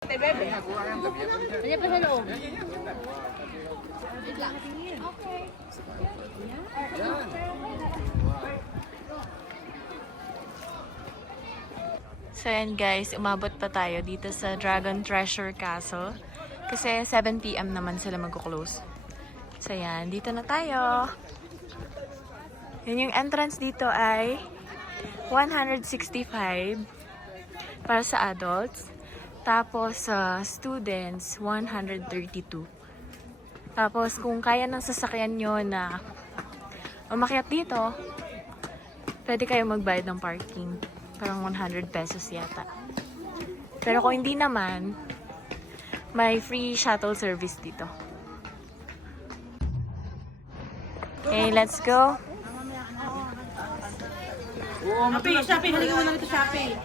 Kanya pa sa loob. Okay. So yan guys, umabot pa tayo dito sa Dragon Treasure Castle. Kasi 7 PM naman sila mag-close. So yan, dito na tayo. Yun yung entrance dito ay 165 para sa adults. Tapos sa students, 132. Tapos kung kaya ng sasakyan nyo na umakyat dito, pwede kayo magbayad ng parking. Parang 100 pesos yata. Pero kung hindi naman, may free shuttle service dito. Okay, let's go. Shopee, halika mo lang ito, Shopee.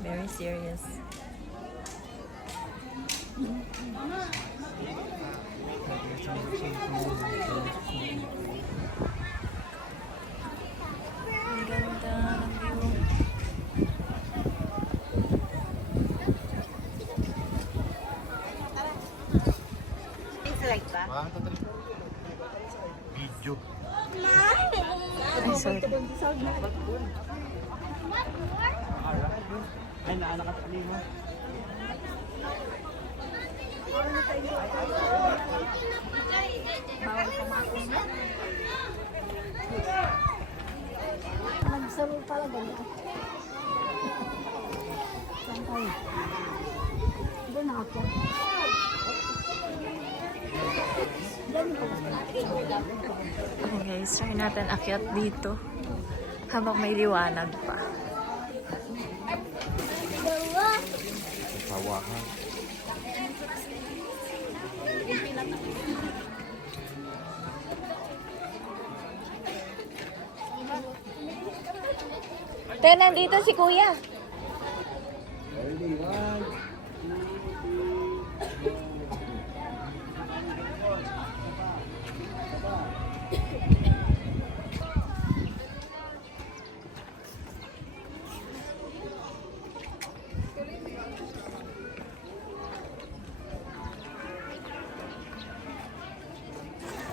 Very serious. Ang ganda ng view. Video. Ay, sorry. Ay, naanak at alima. Nagsaro pala ganyan. Saan tayo? Doon na ako. Okay guys, try natin akyat dito habang may liwanag pa. Hawakan. Te, nandito si Kuya.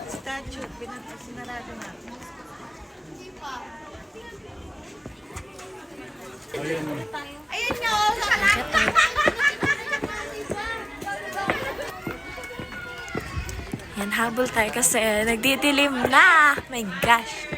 Statue, sinarado na. Ayun nga, Yan, habol tayo kasi nagdidilim na. My gosh.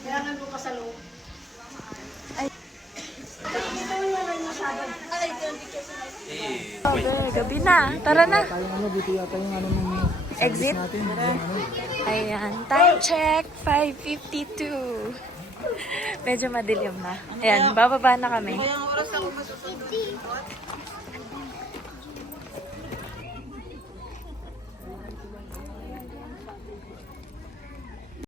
Kailangan mo pa sa loob. Okay, gabi na. Tara na. Dito yata yung Exit. natin. Ayan. Time check, 5:52. Medyo madilim na. Ayan, bababa na kami. Kaya ang oras ako masusunod.